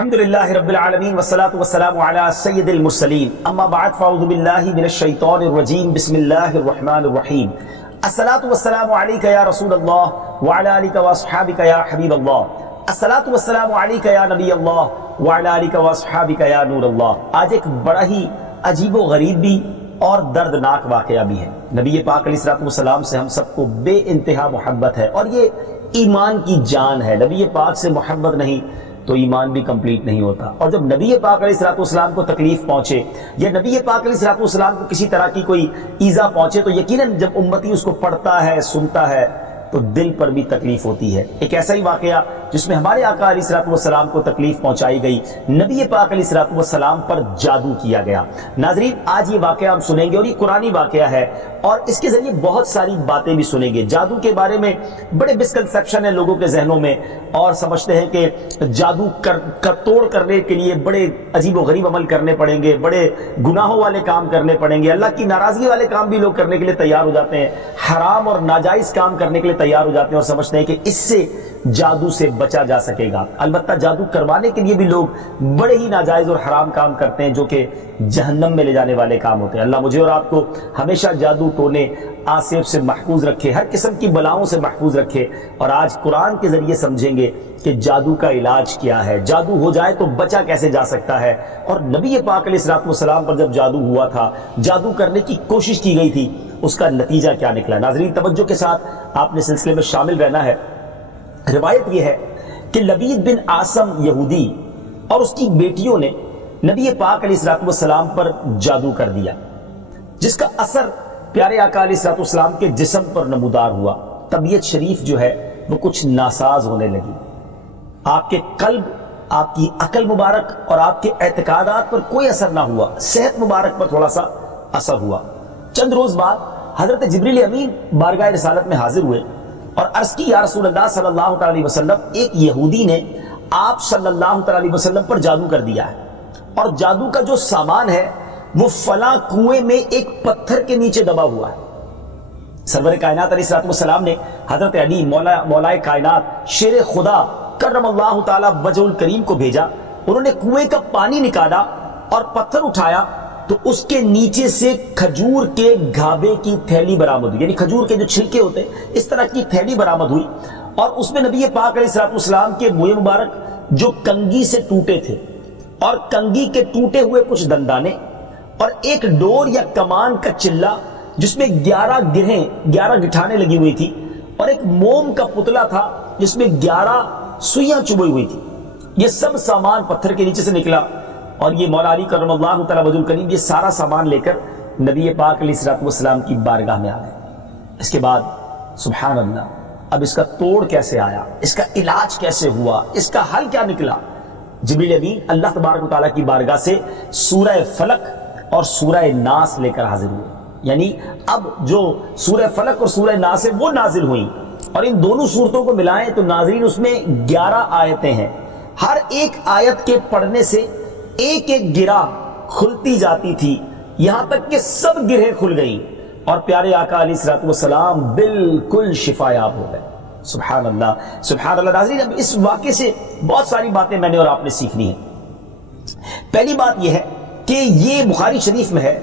الحمد للہ رب العالمین والصلاة والسلام علی سید المرسلین اما بعد فاعوذ باللہ من الشیطان الرجیم بسم اللہ الرحمن الرحیم الصلاة والسلام علیک یا رسول اللہ وعلی آلک واصحابک یا حبیب اللہ الصلاة والسلام علیک یا نبی اللہ وعلی آلک واصحابک یا نور اللہ۔ آج ایک بڑا ہی عجیب و غریب بھی اور دردناک واقعہ بھی ہے۔ نبی پاک علیہ الصلوۃ والسلام سے ہم سب کو بے انتہا محبت ہے اور یہ ایمان کی جان ہے۔ نبی پاک سے محبت نہیں تو ایمان بھی کمپلیٹ نہیں ہوتا، اور جب نبی پاک علیہ الصلوۃ والسلام کو تکلیف پہنچے یا نبی پاک علیہ الصلوۃ والسلام کو کسی طرح کی کوئی ایذا پہنچے تو یقیناً جب امتی اس کو پڑھتا ہے سنتا ہے تو دل پر بھی تکلیف ہوتی ہے۔ ایک ایسا ہی واقعہ جس میں ہمارے آقا علیہ الصلوۃ والسلام کو تکلیف پہنچائی گئی، نبی پاک علیہ الصلوۃ والسلام پر جادو کیا گیا۔ ناظرین، آج یہ واقعہ ہم سنیں گے اور یہ قرآنی واقعہ ہے اور اس کے ذریعے بہت ساری باتیں بھی سنیں گے۔ جادو کے بارے میں بڑے مسکنسیپشن ہیں لوگوں کے ذہنوں میں، اور سمجھتے ہیں کہ جادو توڑ کرنے کے لیے بڑے عجیب و غریب عمل کرنے پڑیں گے، بڑے گناہوں والے کام کرنے پڑیں گے، اللہ کی ناراضگی والے کام بھی لوگ کرنے کے لیے تیار ہو جاتے ہیں، حرام اور ناجائز کام کرنے کے لیے تیار ہو جاتے ہیں اور سمجھتے ہیں کہ اس سے جادو سے بچا جا سکے گا۔ البتہ جادو کروانے کے لیے بھی لوگ بڑے ہی ناجائز اور حرام کام کرتے ہیں جو کہ جہنم میں لے جانے والے کام ہوتے ہیں۔ اللہ مجھے اور آپ کو ہمیشہ جادو ٹونے آصف سے محفوظ رکھے، ہر قسم کی بلاؤں سے محفوظ رکھے، اور آج قرآن کے ذریعے سمجھیں گے کہ جادو کا علاج کیا ہے، جادو ہو جائے تو بچا کیسے جا سکتا ہے، اور نبی پاک علیہ الصلوۃ والسلام پر جب جادو ہوا تھا، جادو کرنے کی کوشش کی گئی تھی، اس کا نتیجہ کیا نکلا۔ ناظرین، توجہ کے ساتھ آپ نے سلسلے میں شامل رہنا ہے۔ روایت یہ ہے کہ لبید بن عاصم یہودی اور اس کی بیٹیوں نے نبی پاک علیہ الصلوۃ والسلام پر جادو کر دیا، جس کا اثر پیارے آقا علیہ الصلوۃ والسلام کے جسم پر نمودار ہوا۔ طبیعت شریف جو ہے وہ کچھ ناساز ہونے لگی، آپ کے قلب، آپ کی عقل مبارک اور آپ کے اعتقادات پر کوئی اثر نہ ہوا، صحت مبارک پر تھوڑا سا اثر ہوا۔ چند روز بعد حضرت جبریل امین بارگاہ رسالت میں حاضر ہوئے اور عرض کی، یا رسول اللہ صلی اللہ علیہ وسلم، ایک یہودی نے آپ صلی اللہ علیہ وسلم پر جادو کر دیا ہے، اور جادو کا جو سامان ہے وہ فلاں کنویں میں ایک پتھر کے نیچے دبا ہوا ہے۔ سرور کائنات علیہ الصلوۃ والسلام نے حضرت علی مولا کائنات شیر خدا کرم اللہ تعالی وجہ الکریم کو بھیجا۔ انہوں نے کنویں کا پانی نکالا اور پتھر اٹھایا تو اس کے نیچے سے کھجور کے گھابے کی تھیلی برآمد ہوئی، یعنی کھجور کے جو چھلکے ہوتے ہیں اس طرح کی تھیلی برآمد ہوئی، اور اس میں نبی پاک علیہ الصلوۃ والسلام کے منہ مبارک جو کنگھی سے ٹوٹے تھے، اور کنگھی کے ٹوٹے ہوئے کچھ دندانے، اور ایک ڈور یا کمان کا چلہ جس میں 11 گٹھانے لگی ہوئی تھی، اور ایک موم کا پتلا تھا جس میں 11 سوئیاں چبھی ہوئی تھی۔ یہ سب سامان پتھر کے نیچے سے نکلا، اور یہ مولا علی کرم اللہ تعالی وجہ الکریم یہ سارا سامان لے کر نبی پاک علیہ الصلوۃ والسلام کی بارگاہ میں آ گئے۔ اس کے بعد سبحان اللہ، اب اس کا توڑ کیسے آیا، اس کا علاج کیسے ہوا، اس کا حل کیا نکلا؟ جبریل امین اللہ تبارک و تعالیٰ کی بارگاہ سے سورہ فلق اور سورہ ناس لے کر حاضر ہوئے، یعنی اب جو سورہ فلق اور سورہ ناس ہے وہ نازل ہوئیں، اور ان دونوں صورتوں کو ملائیں تو ناظرین اس میں 11 آیتیں ہیں۔ ہر ایک آیت کے پڑھنے سے ایک ایک گرہ کھلتی جاتی تھی، یہاں تک کہ سب گرہیں کھل گئیں اور پیارے آقا علیہ الصلوۃ والسلام بالکل شفا یاب ہو گئے۔ سبحان اللہ، سبحان اللہ۔ ناظرین، اب اس واقعے سے بہت ساری باتیں میں نے اور آپ نے سیکھنی ہیں۔ پہلی بات یہ ہے کہ یہ بخاری شریف میں ہے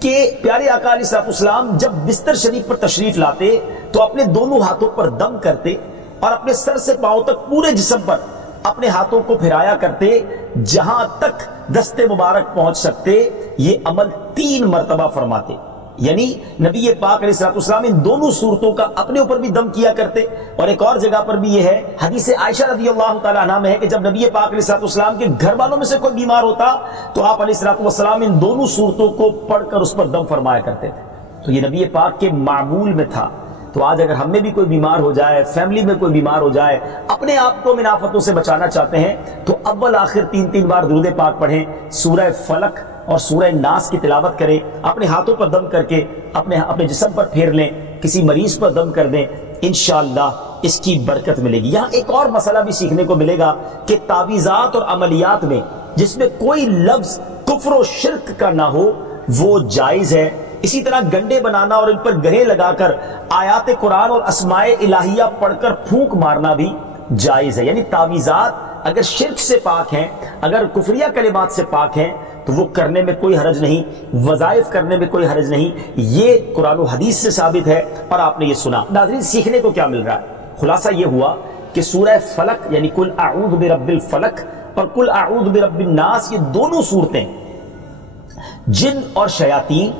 کہ پیارے آقا علیہ الصلوۃ والسلام جب بستر شریف پر تشریف لاتے تو اپنے دونوں ہاتھوں پر دم کرتے اور اپنے سر سے پاؤں تک پورے جسم پر اپنے ہاتھوں کو پھیرایا کرتے، جہاں تک دست مبارک پہنچ سکتے یہ عمل 3 مرتبہ فرماتے، یعنی نبی پاک علیہ الصلوۃ والسلام ان دونوں صورتوں کا اپنے اوپر بھی دم کیا کرتے۔ اور ایک اور جگہ پر بھی یہ ہے، حدیث عائشہ رضی اللہ تعالیٰ عنہا میں ہے کہ جب نبی پاک علیہ الصلوۃ والسلام کے گھر والوں میں سے کوئی بیمار ہوتا تو آپ علیہ الصلوۃ والسلام ان دونوں صورتوں کو پڑھ کر اس پر دم فرمایا کرتے تھے۔ تو یہ نبی پاک کے معمول میں تھا۔ تو آج اگر ہم میں بھی کوئی بیمار ہو جائے، فیملی میں کوئی بیمار ہو جائے، اپنے آپ کو من آفتوں سے بچانا چاہتے ہیں تو اول آخر 3 بار درود پاک پڑھیں، سورہ فلق اور سورہ ناس کی تلاوت کریں، اپنے ہاتھوں پر دم کر کے اپنے جسم پر پھیر لیں، کسی مریض پر دم کر دیں، انشاءاللہ اس کی برکت ملے گی۔ یہاں ایک اور مسئلہ بھی سیکھنے کو ملے گا کہ تعویذات اور عملیات میں جس میں کوئی لفظ کفر و شرک کا نہ ہو وہ جائز ہے۔ اسی طرح گنڈے بنانا اور ان پر گرہیں لگا کر آیات قرآن اور اسماء الہیہ پڑھ کر پھونک مارنا بھی جائز ہے، یعنی تعویذات اگر شرک سے پاک ہیں، اگر کفریہ کلمات سے پاک ہیں تو وہ کرنے میں کوئی حرج نہیں، وظائف کرنے میں کوئی حرج نہیں، یہ قرآن و حدیث سے ثابت ہے اور آپ نے یہ سنا۔ ناظرین سیکھنے کو کیا مل رہا ہے؟ خلاصہ یہ ہوا کہ سورہ فلق یعنی قل اعوذ برب الفلق اور قل اعوذ برب الناس، یہ دونوں صورتیں جن اور شیاطین،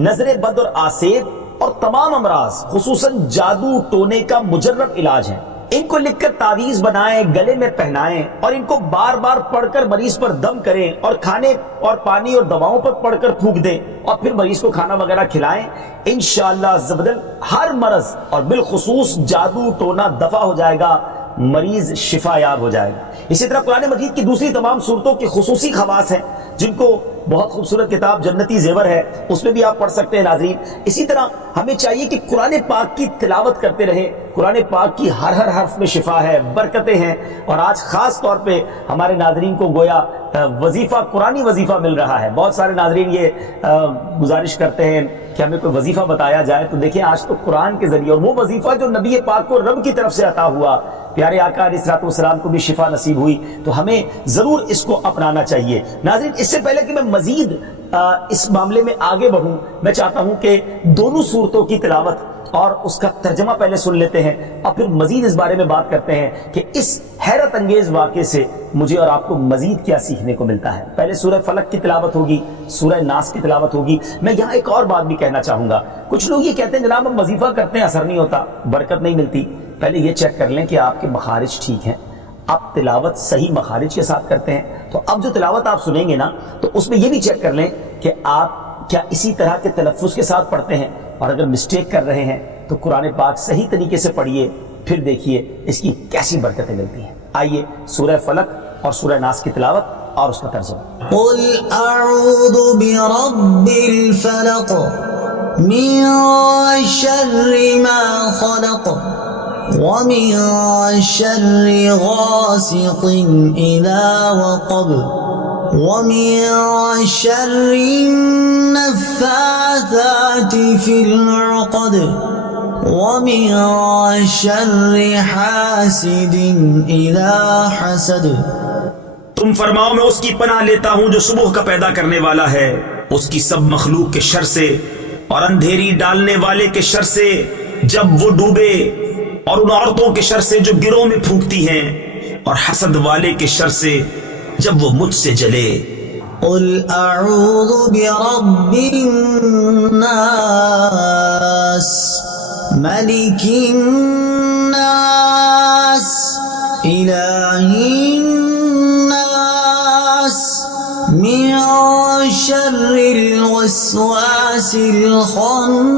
نظر بد اور آسیب اور تمام امراض خصوصاً جادو ٹونے کا مجرب علاج ہیں۔ ان کو لکھ کر تعویذ بنائیں، گلے میں پہنائیں اور ان کو بار بار پڑھ کر مریض پر دم کریں اور کھانے اور پانی اور دواؤں پر پڑھ کر پھونک دیں اور پھر مریض کو کھانا وغیرہ کھلائیں، انشاءاللہ عز و جل ہر مرض اور بالخصوص جادو ٹونا دفع ہو جائے گا، مریض شفا یاب ہو جائے گا۔ اسی طرح قرآن مجید کی دوسری تمام صورتوں کی خصوصی خواص ہیں جن کو بہت خوبصورت کتاب جنتی زیور ہے اس میں بھی آپ پڑھ سکتے ہیں ناظرین۔ اسی طرح ہمیں چاہیے کہ قرآن پاک کی تلاوت کرتے رہیں، قرآن پاک کی ہر حرف میں شفا ہے، برکتیں ہیں، اور آج خاص طور پہ ہمارے ناظرین کو گویا وظیفہ، قرآنی وظیفہ مل رہا ہے۔ بہت سارے ناظرین یہ گزارش کرتے ہیں کہ ہمیں کوئی وظیفہ بتایا جائے، تو دیکھیں آج تو قرآن کے ذریعے، اور وہ وظیفہ جو نبی پاک کو رب کی طرف سے عطا ہوا، پیارے آقا علیہ الصلوۃ والسلام کو بھی شفا نصیب ہوئی، تو ہمیں ضرور اس کو اپنانا چاہیے۔ ناظرین اس سے پہلے کہ میں مزید اس معاملے میں آگے بڑھوں، میں چاہتا ہوں کہ دونوں صورتوں کی تلاوت اور اس کا ترجمہ پہلے سن لیتے ہیں اور پھر مزید اس بارے میں بات کرتے ہیں کہ اس حیرت انگیز واقعے سے مجھے اور آپ کو مزید کیا سیکھنے کو ملتا ہے۔ پہلے سورہ فلق کی تلاوت ہوگی، سورہ ناس کی تلاوت ہوگی۔ میں یہاں ایک اور بات بھی کہنا چاہوں گا، کچھ لوگ یہ کہتے ہیں جناب ہم وظیفہ کرتے ہیں اثر نہیں ہوتا، برکت نہیں ملتی۔ پہلے یہ چیک کر لیں کہ آپ کے مخارج ٹھیک ہیں، آپ تلاوت صحیح مخارج کے ساتھ کرتے ہیں۔ تو اب جو تلاوت آپ سنیں گے نا تو اس میں یہ بھی چیک کر لیں کہ آپ کیا اسی طرح کے تلفظ کے ساتھ پڑھتے ہیں، اور اگر مسٹیک کر رہے ہیں تو قرآن پاک صحیح طریقے سے پڑھیے، پھر دیکھیے اس کی کیسی برکتیں ملتی ہیں۔ آئیے سورہ فلق اور سورہ ناس کی تلاوت اور اس کا ترجمہ۔ قل اعوذ برب الفلق من شر ما خلق ومن شر غاسق اذا وقب ومن شر النفاثات في العقد ومن شر حاسد اذا حسد۔ تم فرماؤ میں اس کی پناہ لیتا ہوں جو صبح کا پیدا کرنے والا ہے، اس کی سب مخلوق کے شر سے، اور اندھیری ڈالنے والے کے شر سے جب وہ ڈوبے، اور ان عورتوں کے شر سے جو گروہ میں پھونکتی ہیں، اور حسد والے کے شر سے جب وہ مجھ سے جلے۔ قل اعوذ برب الناس ملک الناس الہ الناس من شر الوسواس الخناس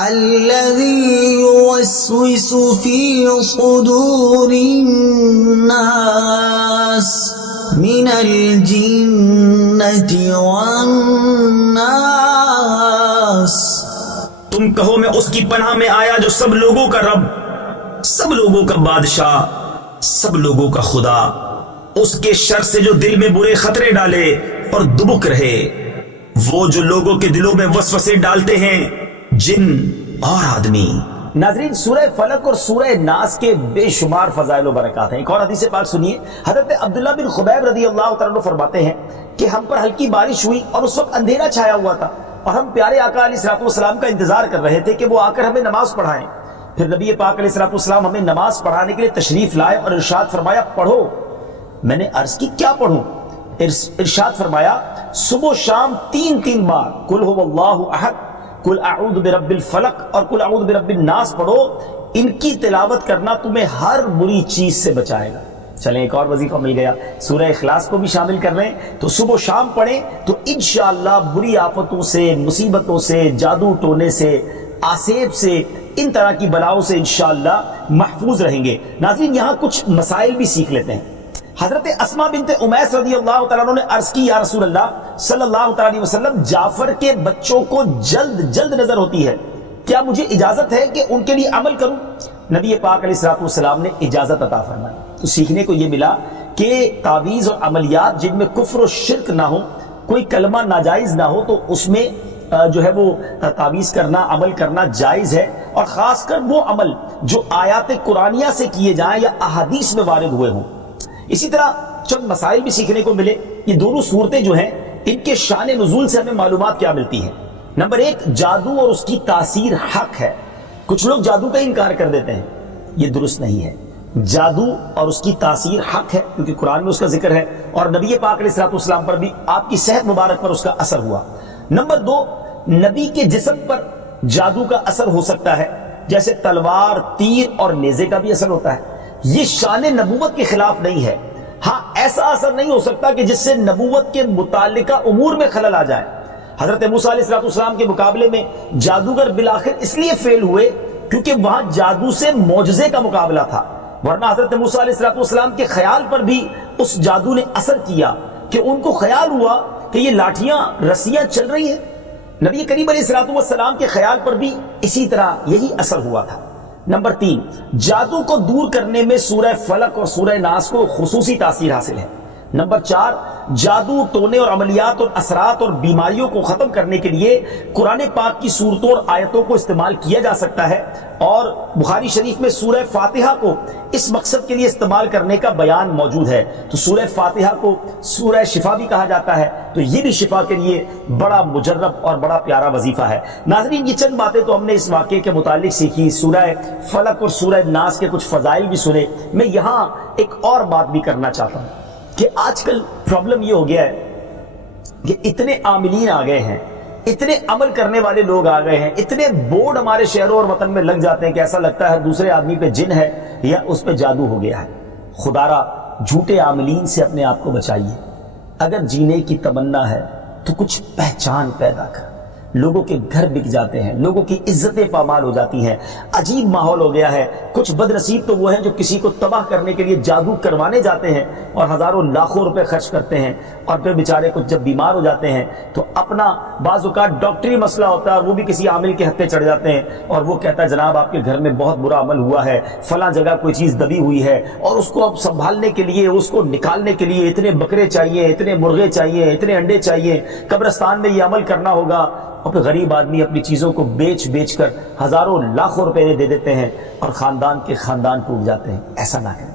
الذي يوسوس في صدور الناس من الجنة والناس۔ تم کہو میں اس کی پناہ میں آیا جو سب لوگوں کا رب، سب لوگوں کا بادشاہ، سب لوگوں کا خدا، اس کے شر سے جو دل میں برے خطرے ڈالے اور دبک رہے، وہ جو لوگوں کے دلوں میں وسوسے ڈالتے ہیں، جن اور آدمی۔ ناظرین سورہ فلق اور سورہ ناس کے بے شمار فضائل و برکات ہیں۔ ایک اور حدیث پاک سنیے، حضرت عبداللہ بن خبیب رضی اللہ تعالیٰ عنہ فرماتے ہیں کہ ہم پر ہلکی بارش ہوئی اور اس وقت اندھیرا چھایا ہوا تھا، اور ہم پیارے آقا علیہ الصلوۃ والسلام کا انتظار کر رہے تھے کہ وہ آ کر ہمیں نماز پڑھائیں۔ پھر نبی پاک علیہ الصلوۃ والسلام ہمیں نماز پڑھانے کے لیے تشریف لائے اور ارشاد فرمایا پڑھو۔ میں نے عرض کی کیا پڑھوں؟ ارشاد فرمایا صبح و شام 3 بار قل هو اللہ احد، قل اعوذ برب الفلق اور قل اعوذ برب الناس پڑھو، ان کی تلاوت کرنا تمہیں ہر بری چیز سے بچائے گا۔ چلیں ایک اور وظیفہ مل گیا، سورہ اخلاص کو بھی شامل کر لیں، تو صبح و شام پڑھیں تو انشاءاللہ بری آفتوں سے، مصیبتوں سے، جادو ٹونے سے، آسیب سے، ان طرح کی بلاؤں سے انشاءاللہ محفوظ رہیں گے۔ ناظرین یہاں کچھ مسائل بھی سیکھ لیتے ہیں۔ حضرت اسماء بنت امیس رضی اللہ تعالیٰ عنہ نے عرض کی یا رسول اللہ صلی اللہ تعالیٰ علیہ وسلم، جعفر کے بچوں کو جلد نظر ہوتی ہے، کیا مجھے اجازت ہے کہ ان کے لیے عمل کروں؟ نبی پاک علیہ الصلوۃ والسلام نے اجازت عطا فرمائی۔ تو سیکھنے کو یہ ملا کہ تعویذ اور عملیات جن میں کفر و شرک نہ ہو، کوئی کلمہ ناجائز نہ ہو، تو اس میں جو ہے وہ تعویذ کرنا، عمل کرنا جائز ہے، اور خاص کر وہ عمل جو آیات قرآنیہ سے کیے جائیں یا احادیث میں وارد ہوئے ہوں۔ اسی طرح چند مسائل بھی سیکھنے کو ملے۔ یہ دونوں صورتیں جو ہیں ان کے شان نزول سے ہمیں معلومات کیا ملتی ہیں۔ نمبر ایک، جادو اور اس کی تاثیر حق ہے۔ کچھ لوگ جادو کا انکار کر دیتے ہیں، یہ درست نہیں ہے۔ جادو اور اس کی تاثیر حق ہے، کیونکہ قرآن میں اس کا ذکر ہے اور نبی پاک علیہ الصلوۃ والسلام پر بھی آپ کی صحت مبارک پر اس کا اثر ہوا۔ نمبر دو، نبی کے جسم پر جادو کا اثر ہو سکتا ہے، جیسے تلوار، تیر اور نیزے کا بھی اثر ہوتا ہے۔ یہ شان نبوت کے خلاف نہیں ہے۔ ہاں، ایسا اثر نہیں ہو سکتا کہ جس سے نبوت کے متعلقہ امور میں خلل آ جائے۔ حضرت موسیٰ علیہ السلام کے مقابلے میں جادوگر بالآخر اس لیے فیل ہوئے کیونکہ وہاں جادو سے معجزے کا مقابلہ تھا، ورنہ حضرت موسیٰ علیہ السلام کے خیال پر بھی اس جادو نے اثر کیا کہ ان کو خیال ہوا کہ یہ لاٹھیاں رسیاں چل رہی ہیں۔ نبی کریم علیہ السلام کے خیال پر بھی اسی طرح یہی اثر ہوا تھا۔ نمبر تین، جادو کو دور کرنے میں سورہ فلق اور سورہ ناس کو خصوصی تاثیر حاصل ہے۔ نمبر چار، جادو، ٹونے اور عملیات اور اثرات اور بیماریوں کو ختم کرنے کے لیے قرآن پاک کی صورتوں اور آیتوں کو استعمال کیا جا سکتا ہے، اور بخاری شریف میں سورہ فاتحہ کو اس مقصد کے لیے استعمال کرنے کا بیان موجود ہے۔ تو سورہ فاتحہ کو سورہ شفا بھی کہا جاتا ہے، تو یہ بھی شفا کے لیے بڑا مجرب اور بڑا پیارا وظیفہ ہے۔ ناظرین، یہ چند باتیں تو ہم نے اس واقعے کے متعلق سیکھی، سورہ فلق اور سورہ ناس کے کچھ فضائل بھی سنے۔ میں یہاں ایک اور بات بھی کرنا چاہتا ہوں کہ آج کل پرابلم یہ ہو گیا ہے کہ اتنے عاملین آ گئے ہیں، اتنے عمل کرنے والے لوگ آ گئے ہیں، اتنے بورڈ ہمارے شہروں اور وطن میں لگ جاتے ہیں کہ ایسا لگتا ہے دوسرے آدمی پہ جن ہے یا اس پہ جادو ہو گیا ہے۔ خدا را جھوٹے عاملین سے اپنے آپ کو بچائیے۔ اگر جینے کی تمنا ہے تو کچھ پہچان پیدا کر۔ لوگوں کے گھر بک جاتے ہیں، لوگوں کی عزتیں پامال ہو جاتی ہیں، عجیب ماحول ہو گیا ہے۔ کچھ بد نصیب تو وہ ہیں جو کسی کو تباہ کرنے کے لیے جادو کروانے جاتے ہیں اور ہزاروں لاکھوں روپے خرچ کرتے ہیں، اور پھر بیچارے کچھ جب بیمار ہو جاتے ہیں تو اپنا بعض اوقات ڈاکٹری مسئلہ ہوتا ہے اور وہ بھی کسی عامل کے ہتھے چڑھ جاتے ہیں، اور وہ کہتا ہے جناب آپ کے گھر میں بہت برا عمل ہوا ہے، فلاں جگہ کوئی چیز دبی ہوئی ہے، اور اس کو اب سنبھالنے کے لیے، اس کو نکالنے کے لیے اتنے بکرے چاہیے، اتنے مرغے چاہیے، اتنے انڈے چاہیے، قبرستان میں یہ عمل کرنا ہوگا، اور پھر غریب آدمی اپنی چیزوں کو بیچ کر ہزاروں لاکھوں روپے دے دیتے ہیں اور خاندان کے خاندان ٹوٹ جاتے ہیں۔ ایسا نہ کریں،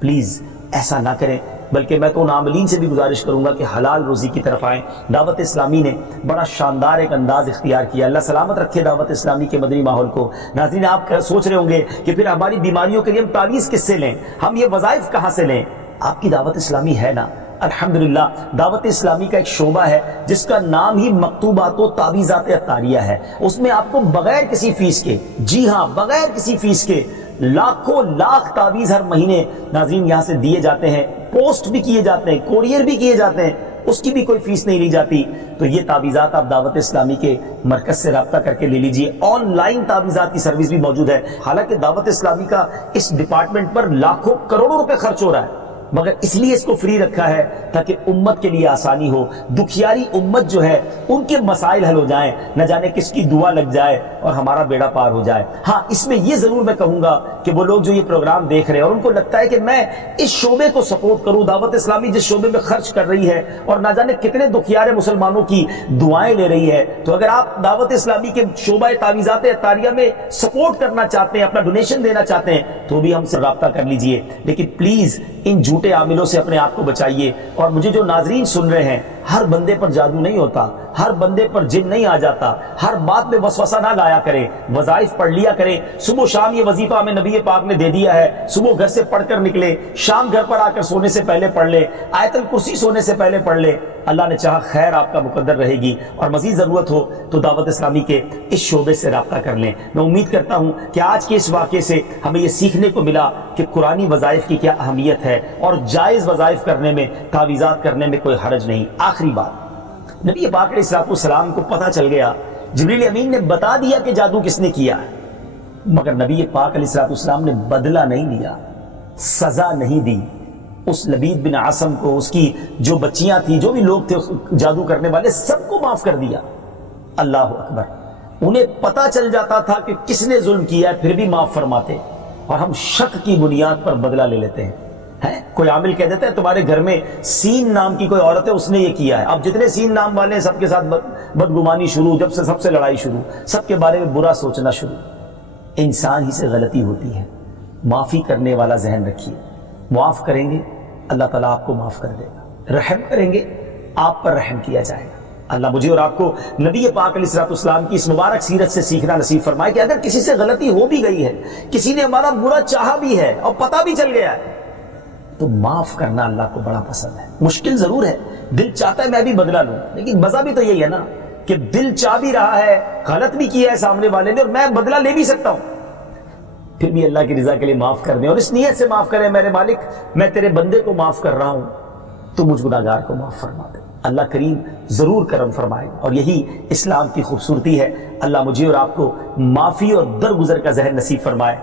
پلیز ایسا نہ کریں۔ بلکہ میں تو ان عاملین سے بھی گزارش کروں گا کہ حلال روزی کی طرف آئیں۔ دعوت اسلامی نے بڑا شاندار ایک انداز اختیار کیا، اللہ سلامت رکھے دعوت اسلامی کے مدنی ماحول کو۔ ناظرین، آپ سوچ رہے ہوں گے کہ پھر ہماری بیماریوں کے لیے ہم تعویذ کس سے لیں، ہم یہ وظائف کہاں سے لیں؟ آپ کی دعوت اسلامی ہے نا۔ الحمدللہ دعوت اسلامی کا ایک شعبہ ہے جس کا نام ہی مکتوبات و تعویذات عطاریہ ہے۔ اس میں آپ کو بغیر کسی فیس کے، جی ہاں بغیر کسی فیس کے، لاکھوں لاکھ تعویذ ہر مہینے ناظرین یہاں سے دیے جاتے ہیں، پوسٹ بھی کیے جاتے ہیں، کوریئر بھی کیے جاتے ہیں، اس کی بھی کوئی فیس نہیں لی جاتی۔ تو یہ تعویذات آپ دعوت اسلامی کے مرکز سے رابطہ کر کے لے لیجئے۔ آن لائن تعویذات کی سروس بھی موجود ہے۔ حالانکہ دعوت اسلامی کا اس ڈپارٹمنٹ پر لاکھوں کروڑوں روپے خرچ ہو رہا ہے، مگر اس لیے اس کو فری رکھا ہے تاکہ امت کے لیے آسانی ہو۔ دکھیاری امت جو ہے ان کے مسائل حل ہو جائیں، نہ جانے کس کی دعا لگ جائے اور ہمارا بیڑا پار ہو جائے۔ ہاں، اس میں یہ ضرور میں کہوں گا کہ وہ لوگ جو یہ پروگرام دیکھ رہے ہیں اور ان کو لگتا ہے کہ میں اس شعبے کو سپورٹ کروں، دعوت اسلامی جس شعبے میں خرچ کر رہی ہے اور نہ جانے کتنے دکھیارے مسلمانوں کی دعائیں لے رہی ہے، تو اگر آپ دعوت اسلامی کے شعبہ تعویذات عطاریہ میں سپورٹ کرنا چاہتے ہیں، اپنا ڈونیشن دینا چاہتے ہیں، تو بھی ہم سے رابطہ کر لیجئے۔ لیکن پلیز ان جھوٹے عاملوں سے اپنے آپ کو بچائیے۔ اور مجھے جو ناظرین سن رہے ہیں، ہر بندے پر جادو نہیں ہوتا، ہر بندے پر جن نہیں آ جاتا، ہر بات میں وسوسہ نہ لایا کریں، وظائف پڑھ لیا کریں۔ صبح شام یہ وظیفہ ہمیں نبی پاک نے دے دیا ہے، صبح گھر سے پڑھ کر نکلے، شام گھر پر آ کر سونے سے پہلے پڑھ لے، آیت الکرسی سونے سے پہلے پڑھ لے، اللہ نے چاہا خیر آپ کا مقدر رہے گی۔ اور مزید ضرورت ہو تو دعوت اسلامی کے اس شعبے سے رابطہ کر لیں۔ میں امید کرتا ہوں کہ آج کے اس واقعے سے ہمیں یہ سیکھنے کو ملا کہ قرآنی وظائف کی کیا اہمیت ہے، اور جائز وظائف کرنے میں، تعویذات کرنے میں کوئی حرج نہیں۔ آخری بات، نبی پاک علیہ السلام کو پتہ چل گیا، جبریل امین نے بتا دیا کہ جادو کس نے کیا ہے، مگر نبی پاک علیہ السلام نے بدلہ نہیں لیا، سزا نہیں دی۔ اس لبید بن عاصم کو، اس کی جو بچیاں تھیں، جو بھی لوگ تھے جادو کرنے والے، سب کو معاف کر دیا۔ اللہ اکبر! انہیں پتہ چل جاتا تھا کہ کس نے ظلم کیا ہے، پھر بھی معاف فرماتے، اور ہم شک کی بنیاد پر بدلہ لے لیتے ہیں۔ کوئی عامل کہہ دیتا ہے تمہارے گھر میں سین نام کی کوئی عورت ہے، اس نے یہ کیا ہے، اب جتنے سین نام والے ہیں سب کے ساتھ بدگمانی شروع، جب سے سب سے لڑائی شروع، سب کے بارے میں برا سوچنا شروع۔ انسان ہی سے غلطی ہوتی ہے. معافی کرنے والا ذہن رکھیے. معاف کریں گے اللہ تعالیٰ آپ کو معاف کر دے گا. رحم کریں گے آپ پر رحم کیا جائے گا. اللہ مجھے اور آپ کو نبی پاک علیہ الصلوۃ والسلام کی اس مبارک سیرت سے سیکھنا نصیب فرمائے کہ اگر کسی سے غلطی ہو بھی گئی ہے, کسی نے ہمارا برا چاہا بھی ہے اور پتہ بھی چل گیا ہے, تو معاف کرنا اللہ کو بڑا پسند ہے. مشکل ضرور ہے, دل چاہتا ہے میں بھی بدلہ لوں, لیکن مزہ بھی تو یہی ہے نا کہ دل چاہ بھی رہا ہے, غلط بھی کیا ہے سامنے والے نے اور میں بدلہ لے بھی سکتا ہوں, پھر بھی اللہ کی رضا کے لیے معاف کر دیں اور اس نیت سے معاف کریں میرے مالک میں تیرے بندے کو معاف کر رہا ہوں, تو مجھ گناہگار کو معاف فرما دے. اللہ کریم ضرور کرم فرمائے اور یہی اسلام کی خوبصورتی ہے. اللہ مجھے اور آپ کو معافی اور درگزر کا ذہن نصیب فرمائے.